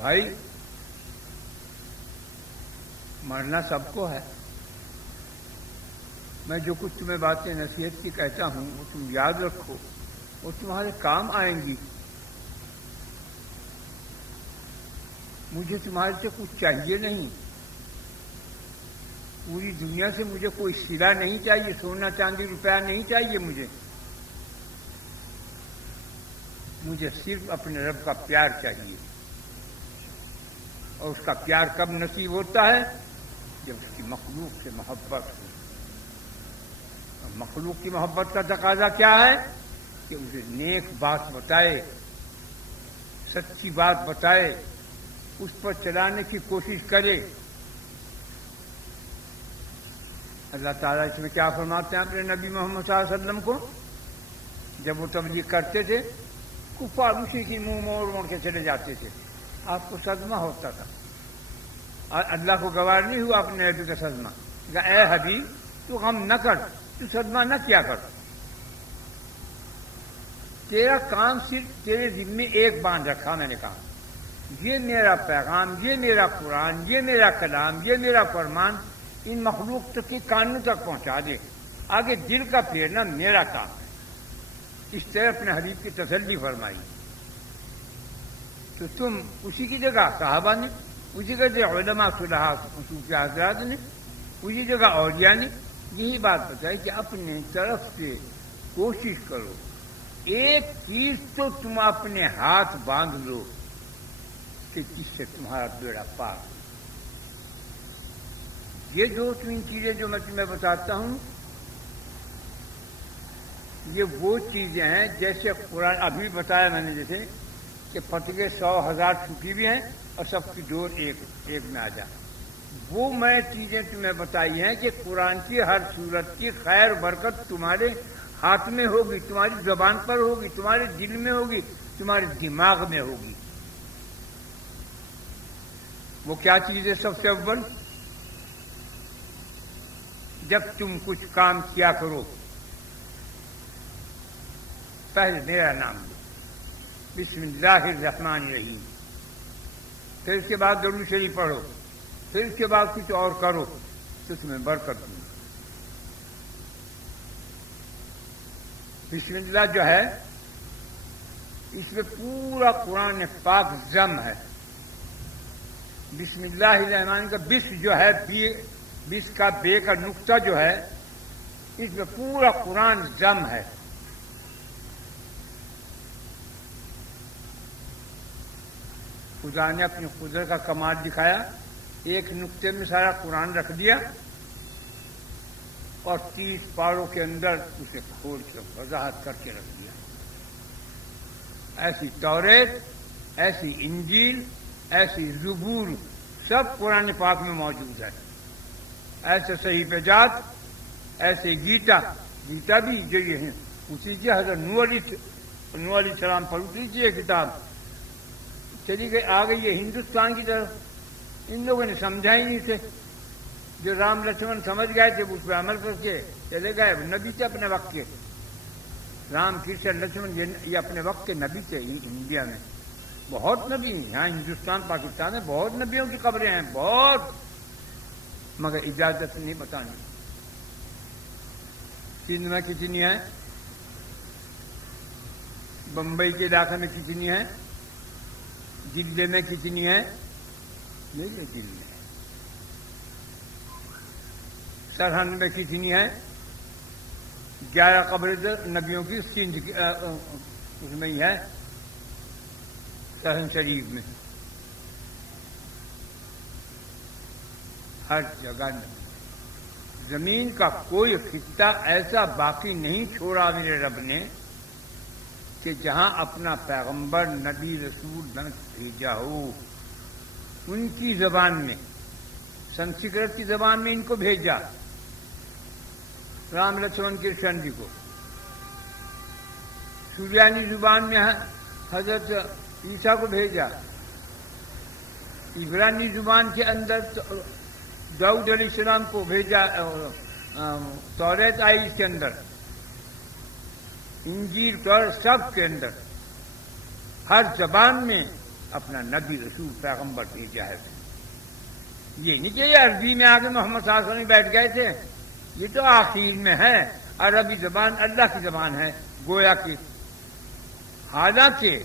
بھائی مرنا سب کو ہے. میں جو کچھ تمہیں باتیں نصیحت کی کہتا ہوں وہ تم یاد رکھو، وہ تمہارے کام آئیں گی. مجھے تمہارے سے کچھ چاہیے نہیں، پوری دنیا سے مجھے کوئی صلہ نہیں چاہیے، سونا چاندی روپیہ نہیں چاہیے. مجھے صرف اپنے رب کا پیار چاہیے. اور اس کا پیار کب نصیب ہوتا ہے؟ جب اس کی مخلوق سے محبت ہو. اور مخلوق کی محبت کا تقاضا کیا ہے؟ کہ اسے نیک بات بتائے، سچی بات بتائے، اس پر چلانے کی کوشش کرے. اللہ تعالیٰ اس میں کیا فرماتے ہیں اپنے نبی محمد صلی اللہ علیہ وسلم کو؟ جب وہ تبلیغ کرتے تھے کفار اسی کی منہ موڑ کے چلے جاتے تھے، آپ کو صدمہ ہوتا تھا. اور اللہ کو گوار نہیں ہوا اپنے نبی کا صدمہ. کہا اے حبیب تو غم نہ کر، تو صدمہ نہ کیا کر. تیرا کام صرف تیرے ذمے ایک باندھ رکھا. میں نے کہا یہ میرا پیغام، یہ میرا قرآن، یہ میرا کلام، یہ میرا فرمان ان مخلوق تک کے کانوں تک پہنچا دے. آگے دل کا پھیرنا میرا کام ہے. اس طرح اپنے حبیب کی تسلی فرمائی. تو تم اسی کی جگہ صحابہ نے، اسی کی جگہ علماء صلحاء صوفیہ حضرات نے، اسی جگہ اولیاء نے یہی بات بتائی کہ اپنے طرف سے کوشش کرو، ایک چیز تو تم اپنے ہاتھ باندھ لو کہ جس سے تمہارا بیڑا پار ہو. یہ جو تین چیزیں جو میں تمہیں بتاتا ہوں یہ وہ چیزیں ہیں جیسے قرآن ابھی بتایا میں نے، جیسے کہ فتوے 100,000 چھٹی بھی ہیں اور سب کی ڈور ایک میں آ جائے. وہ میں چیزیں تمہیں بتائی ہیں کہ قرآن کی ہر صورت کی خیر برکت تمہارے ہاتھ میں ہوگی، تمہاری زبان پر ہوگی، تمہارے دل میں ہوگی، تمہارے دماغ میں ہوگی. وہ کیا چیز ہے؟ سب سے اول جب تم کچھ کام کیا کرو پہلے میرا نام لو، بسم اللہ الرحمن الرحیم. پھر اس کے بعد درود شریف پڑھو، پھر اس کے بعد کچھ اور کرو تو تمہیں برکت دوں. بسم اللہ جو ہے اس میں پورا قرآن پاک ضم ہے. بسم اللہ الرحمن کا بس جو ہے بس کا بے کا نقطہ جو ہے اس میں پورا قرآن ضم ہے. خدا نے اپنی قدرت کا کمال دکھایا، ایک نقطے میں سارا قرآن رکھ دیا اور 30 پاروں کے اندر اسے کھول کے وضاحت کر کے رکھ دیا. ایسی توریت، ایسی انجیل، ایسی زبور سب قرآن پاک میں موجود ہے. ایسے صحیفہ جات، ایسے گیتا بھی جو یہ ہیں اسی سے حضرت نوح علیہ السلام پر اتری تھی یہ کتاب، چلی گئی آ گئی یہ ہندوستان کی طرف. ان لوگوں نے سمجھا ہی نہیں تھے. جو رام لکشمن سمجھ گئے تھے اس پہ عمل کر کے چلے گئے. نبی تھے اپنے وقت کے، رام کرشن لکشمن یہ اپنے وقت کے نبی تھے. انڈیا میں بہت نبی ہیں، یہاں ہندوستان پاکستان میں بہت نبیوں کی قبریں ہیں، بہت، مگر اجازت نہیں بتانی. سندھ میں کتنی ہے، بمبئی کے علاقے میں کتنی ہے، دلی میں کتنی ہے، میرے دل میں سرہند میں کتنی ہے، 11 قبریں نبیوں کی سندھ کی اس میں ہی ہے، سرہند شریف میں. ہر جگہ زمین کا کوئی خطہ ایسا باقی نہیں چھوڑا میرے رب نے کہ جہاں اپنا پیغمبر نبی رسول نہ بھیجا ہو. ان کی زبان میں، سنسکرت کی زبان میں ان کو بھیجا، رام لکشمن کرشن جی کو. سریانی زبان میں حضرت عیسیٰ کو بھیجا. عبرانی زبان کے اندر داؤد علیہ السلام کو بھیجا. توریت آئی اس کے اندر، انجیل پر سب کے اندر، ہر زبان میں اپنا نبی رسول پیغمبر بھیجا ہے. یہ نہیں کہ یہ عربی میں آگے محمد صلی اللہ علیہ وسلم بیٹھ گئے تھے. یہ تو آخر میں ہے. عربی زبان اللہ کی زبان ہے گویا کہ. حالانکہ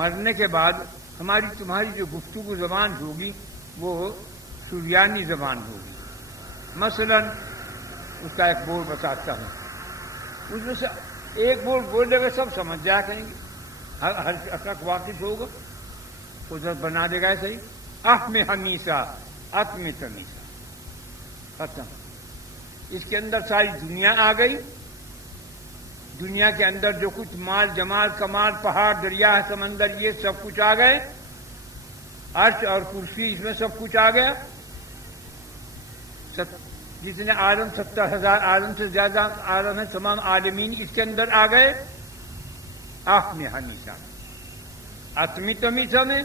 مرنے کے بعد ہماری تمہاری جو گفتگو زبان ہوگی وہ سریانی زبان ہوگی. مثلا اس کا ایک بول بتاتا ہوں. اس میں سے ایک بول بولے گا سب سمجھ جایا کریں گے. ہر تک واقف ہوگا ادھر بنا دے گا صحیح. اح میں ہمیشہ ات میں تمیشہ ختم. اس کے اندر ساری دنیا آ گئی. دنیا کے اندر جو کچھ مال جمال کمال پہاڑ دریا سمندر یہ سب کچھ آ گئے. عرش اور کرسی اس میں سب کچھ آ گیا. جتنے عالم 70,000 عالم سے زیادہ عالم ہیں تمام عالمین اس کے اندر آ گئے. آخ میں ہمیشہ اتمی تمیشہ میں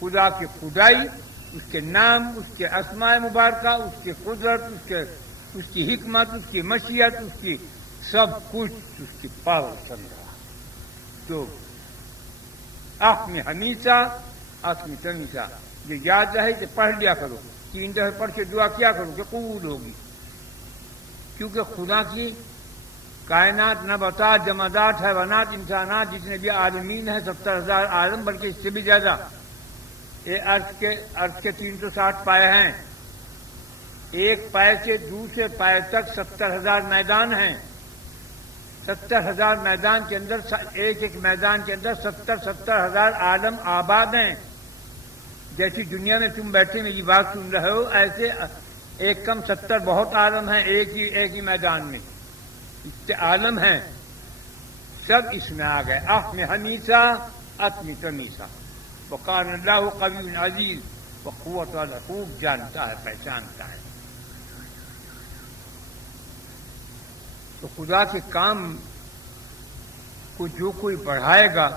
خدا کی خدائی اس کے نام اس کے اسماء مبارکہ اس کی قدرت اس کی حکمت اس کی مشیت اس کی سب کچھ اس کی پاور چل رہا. تو آخ میں ہمیشہ اتمی تمیشہ جو یاد رہے کہ پڑھ لیا کرو. 3 دفعہ پڑھ کے دعا کیا کرو کہ قبول ہوگی. کیونکہ خدا کی کائنات نباتات جمادات حیوانات انسانات جتنے بھی عالمین ہیں 70,000 عالم بلکہ اس سے بھی زیادہ. یہ ارض کے 360 پائے ہیں. ایک پائے سے دوسرے پائے تک 70,000 میدان ہیں. 70,000 میدان کے اندر ایک میدان کے اندر 70,000 عالم آباد ہیں. جیسی دنیا میں تم بیٹھے میری بات سن رہے ہو ایسے ایک کم 70 بہت عالم ہیں ایک ہی میدان میں. اتنے عالم ہیں سب اس میں آ گئے. اح میں ہمیشہ ات میں تمیشہ. وقان اللہ قوی عزیز وہ قوت والا خوب جانتا ہے پہچانتا ہے. تو خدا کے کام کو جو کوئی بڑھائے گا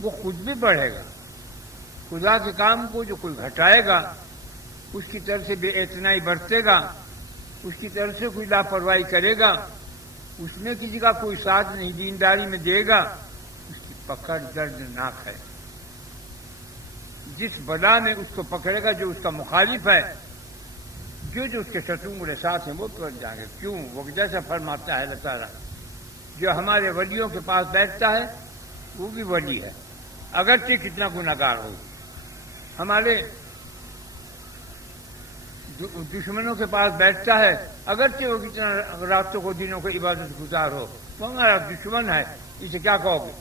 وہ خود بھی بڑھے گا. خدا کے کام کو جو کوئی گھٹائے گا اس کی طرف سے بے اعتنائی برتے گا. اس کی طرف سے کوئی لاپرواہی کرے گا. اس میں کسی کا کوئی ساتھ نہیں دینداری میں دے گا. اس کی پکڑ دردناک ہے. جس بلا میں اس کو پکڑے گا جو اس کا مخالف ہے جو اس کے شترو میرے ساتھ ہیں وہ پڑ جائیں گے. کیوں؟ وہ جیسا فرماتا ہے اللہ تعالیٰ جو ہمارے ولیوں کے پاس بیٹھتا ہے وہ بھی ولی ہے اگرچہ کتنا گناہگار ہو. ہمارے دشمنوں کے پاس بیٹھتا ہے اگرچہ وہ کتنا راتوں کو دنوں کو عبادت گزار ہو وہ ہمارا دشمن ہے. اسے کیا کہو گے؟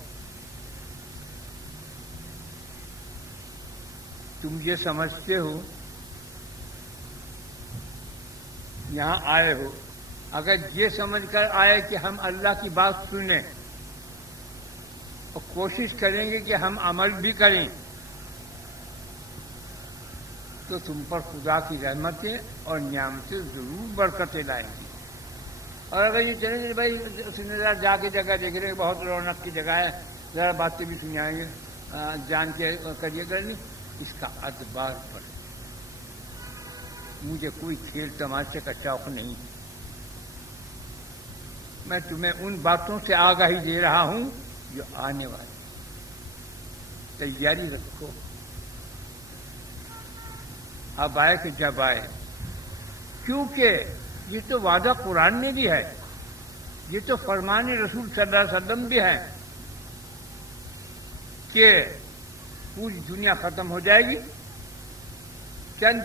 تم یہ سمجھتے ہو یہاں آئے ہو اگر یہ سمجھ کر آئے کہ ہم اللہ کی بات سنیں اور کوشش کریں گے کہ ہم عمل بھی کریں تو تم پر خدا کی رحمتیں اور نعمتیں ضرور برکتیں لائیں گی. اور اگر یہ چلیں گے بھائی ذرا جا کے جگہ دیکھ رہے بہت رونق کی جگہ ہے ذرا باتیں بھی سنائیں گے جان کے کریے کرنی اس کا ادبار پڑے. مجھے کوئی کھیل تماشے کا شوق نہیں. میں تمہیں ان باتوں سے آگاہی دے رہا ہوں جو آنے والی. تیاری رکھو. اب آئے کہ جب آئے کیونکہ یہ تو وعدہ قرآن میں بھی ہے یہ تو فرمان رسول صلی اللہ علیہ وسلم بھی ہے کہ پوری دنیا ختم ہو جائے گی. چند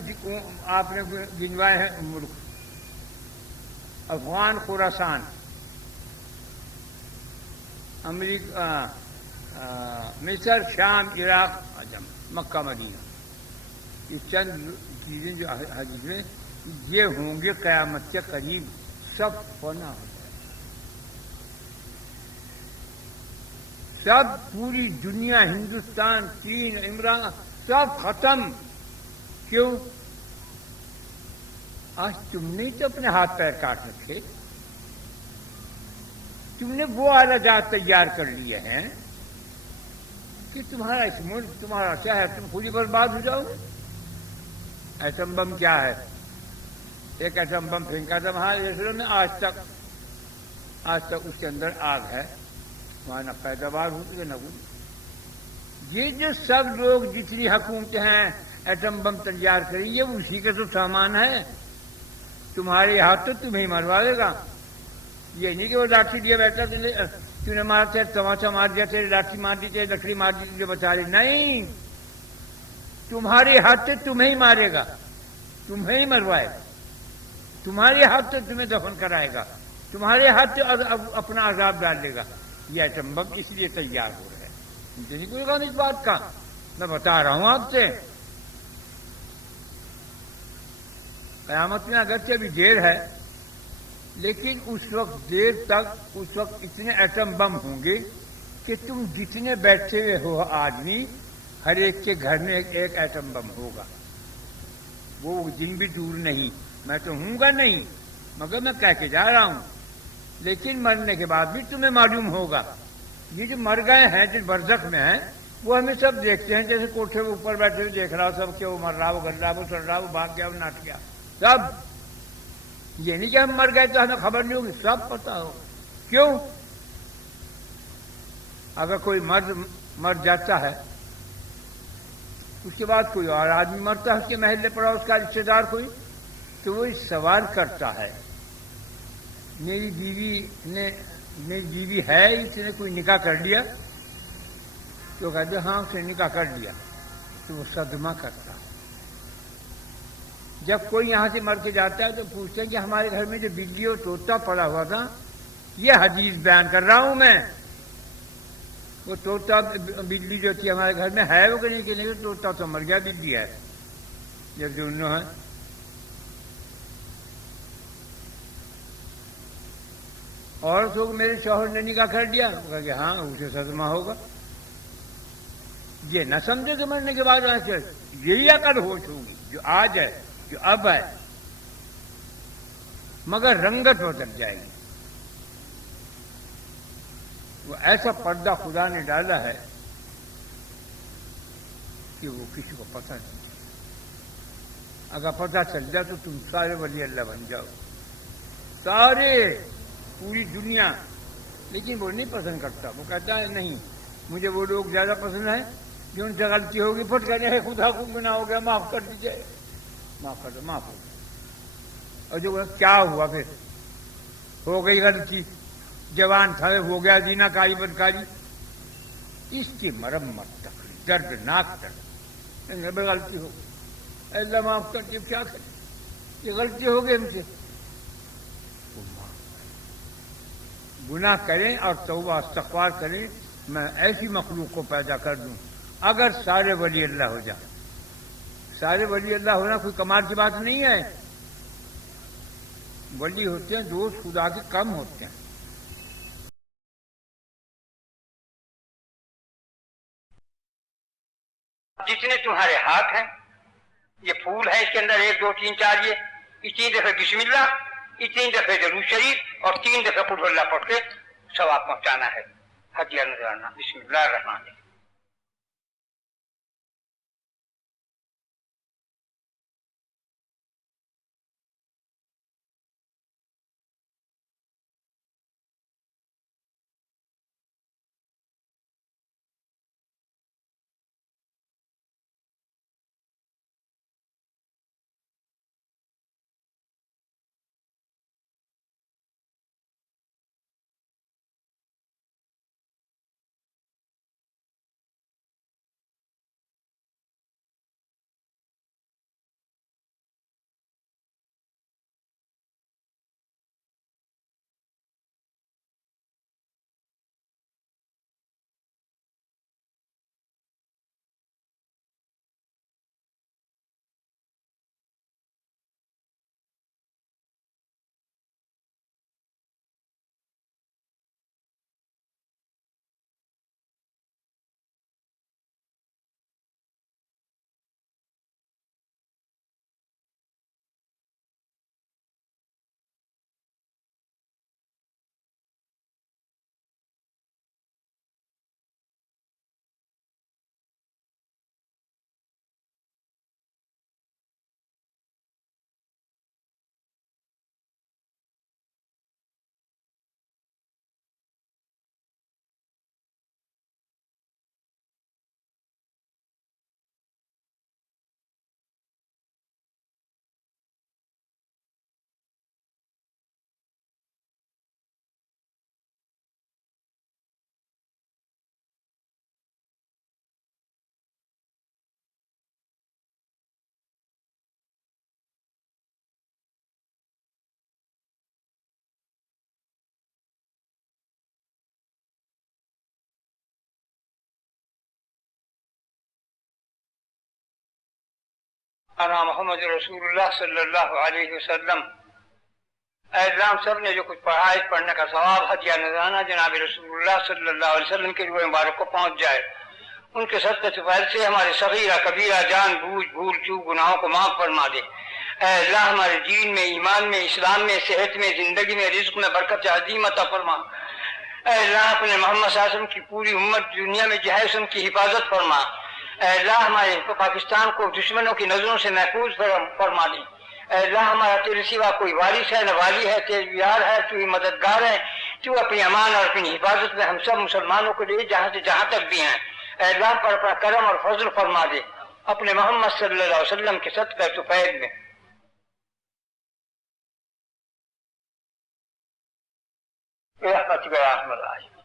آپ نے گنوائے ہیں ملک افغان خراسان امریکہ مصر شام عراق عجم مکہ مدینہ یہ چند چیزیں جو حدیث میں یہ ہوں گے قیامت کے قریب سب فنا ہو جائے. سب پوری دنیا ہندوستان چین عمران سب ختم. کیوں؟ آج تم نے تو اپنے ہاتھ پیر کاٹ رکھے. تم نے وہ اعلی جات تیار کر لیے ہیں کہ تمہارا اس ملک تمہارا شہر تم خود ہی برباد ہو جاؤ گے. ایٹم بم کیا ہے؟ ایک ایٹم بم پھینکا تھا وہاں اسرائیل میں آج تک اس کے اندر آگ ہے. وہاں نہ پیداوار ہوتی ہے نہ یہ جو سب لوگ جتنی حکومتیں ہیں ایٹم بم تیار کریں گے وہ اسی کا تو سامان ہے. تمہارے ہاتھ تو تمہیں مروا دے گا. یہ نہیں کہ وہ لاٹھی دیا بیٹھا تو نے مارا تھا, تماچا مار دیا تھے, لاٹھی مار دی تھے, لکڑی مار دی تھی, بتا رہے نہیں. تمہارے ہاتھ سے تمہیں ہی مارے گا, تمہیں ہی مروائے گا, تمہارے ہاتھ سے تمہیں دفن کرائے گا, تمہارے ہاتھ سے اپنا عذاب ڈال لے گا. یہ ایٹم بم اس لیے تیار ہو رہا ہے. مجھے نہیں کوئی غم اس بات کا, میں بتا رہا ہوں آپ سے. قیامت میں اگرچہ ابھی دیر ہے, لیکن اس وقت دیر تک, اس وقت اتنے ایٹم بم ہوں گے کہ تم جتنے بیٹھے ہوئے ہو آدمی, ہر ایک کے گھر میں ایک ایٹم بم ہوگا. وہ دن بھی دور نہیں. میں تو ہوں گا نہیں, مگر میں کہہ کے جا رہا ہوں. لیکن مرنے کے بعد بھی تمہیں معلوم ہوگا. یہ جو مر گئے ہیں, جو برزخ میں ہیں, وہ ہمیں سب دیکھتے ہیں. جیسے کوٹھے کے اوپر بیٹھے ہوئے دیکھ رہا ہو سب کہ وہ مر رہا, وہ گر رہا, وہ سڑ رہا, وہ بھاگ گیا, وہ ناٹ گیا, سب. یہ نہیں کہ ہم مر گئے تو ہمیں خبر نہیں ہوگی, سب پتا ہو. کیوں؟ اگر کوئی مرد مر جاتا ہے, اس کے بعد کوئی اور آدمی مرتا ہے, اس کے محلے پڑا اس کا رشتے دار کوئی, تو وہ سوال کرتا ہے میری بیوی ہے, اس نے کوئی نکاح کر لیا؟ تو کہتے ہاں اس نے نکاح کر لیا. تو وہ صدمہ کرتا ہے. جب کوئی یہاں سے مر کے جاتا ہے تو پوچھتے ہیں کہ ہمارے گھر میں جو بلی اور طوطا پڑا ہوا تھا, یہ حدیث بیان کر رہا ہوں میں, وہ طوطا بلی جو تھی ہمارے گھر میں ہے وہ کہ نہیں, طوطا تو مر گیا, بلی ہے. جب دونوں ہیں اور تو میرے شوہر نے نکاح کر دیا, کہ ہاں اسے صدمہ ہوگا. یہ نہ سمجھے کہ مرنے کے بعد یہی عقل ہوش ہوگی جو آج ہے, جو اب ہے, مگر رنگت بدل جائے گی. وہ ایسا پردہ خدا نے ڈالا ہے کہ وہ کسی کو پتہ نہیں. اگر پتہ چل جائے تو تم سارے ولی اللہ بن جاؤ, سارے, پوری دنیا. لیکن وہ نہیں پسند کرتا. وہ کہتا ہے نہیں, مجھے وہ لوگ زیادہ پسند ہیں جو ان سے غلطی ہوگی پھٹ کہتے ہیں خدا کو گناہ ہو گیا, معاف کر دیجیے, معاف کر دو, معاف ہو گیا. اور جو کیا ہوا پھر, ہو گئی غلطی, جوان تھا, ہو گیا زنا کاری بدکاری, اس کی مرمت تکلیف, دردناک درد. غلطی ہو گئی, اللہ معاف کر دیے, کیا کریں, یہ غلطی ہو گئی ہم سے. گناہ کریں اور توبہ استغفار کریں. میں ایسی مخلوق کو پیدا کر دوں اگر سارے ولی اللہ ہو جائیں. سارے ولی اللہ ہونا کوئی کمال کی بات نہیں ہے. ولی ہوتے ہیں دوست خدا کے کم ہوتے ہیں. جتنے تمہارے ہاتھ ہیں, یہ پھول ہے, اس کے اندر 1 2 3 4, یہ اتنی دفعہ بسم اللہ, اتنی دفعہ درود شریف اور 3 دفعہ قل اللہ پڑھ کے ثواب پہنچانا ہے. ہدیہ نذرانہ. بسم اللہ الرحمن الرحیم. انا محمد رسول اللہ صلی اللہ علیہ وسلم، اے اللہ ہم سب نے جو کچھ پڑھا ہے پڑھنے کا ثواب ہدیہ نذرانہ جناب رسول اللہ صلی اللہ علیہ وسلم کے روح مبارک کو پہنچ جائے، ان کے صدقے سے فیض سے ہمارے صغیرہ کبیرہ جان بوجھ بھول چوک گناہوں کو معاف فرما دے۔ اے اللہ ہمارے دین میں، ایمان میں، اسلام میں، صحت میں، زندگی میں، رزق میں برکت عظیم عطا فرما۔ اے اللہ اپنے محمد صلی اللہ علیہ وسلم کی پوری امت دنیا میں جہاز ان کی حفاظت فرما۔ اے اللہ ہمارے پاکستان کو دشمنوں کی نظروں سے محفوظ فرما دے۔ اے اللہ ہمارا تیرے سوا کوئی وارث ہے نہ والی ہے، تیرے یار ہے، تو ہی مددگار ہے، تو اپنی امان اور اپنی حفاظت میں ہم سب مسلمانوں کو لے جہاں سے جہاں تک بھی ہیں۔ اے اللہ پر اپنا کرم اور فضل فرما دے اپنے محمد صلی اللہ علیہ وسلم کے صدقہ طفیل میں۔ برحمتک یا ارحم الراحمین۔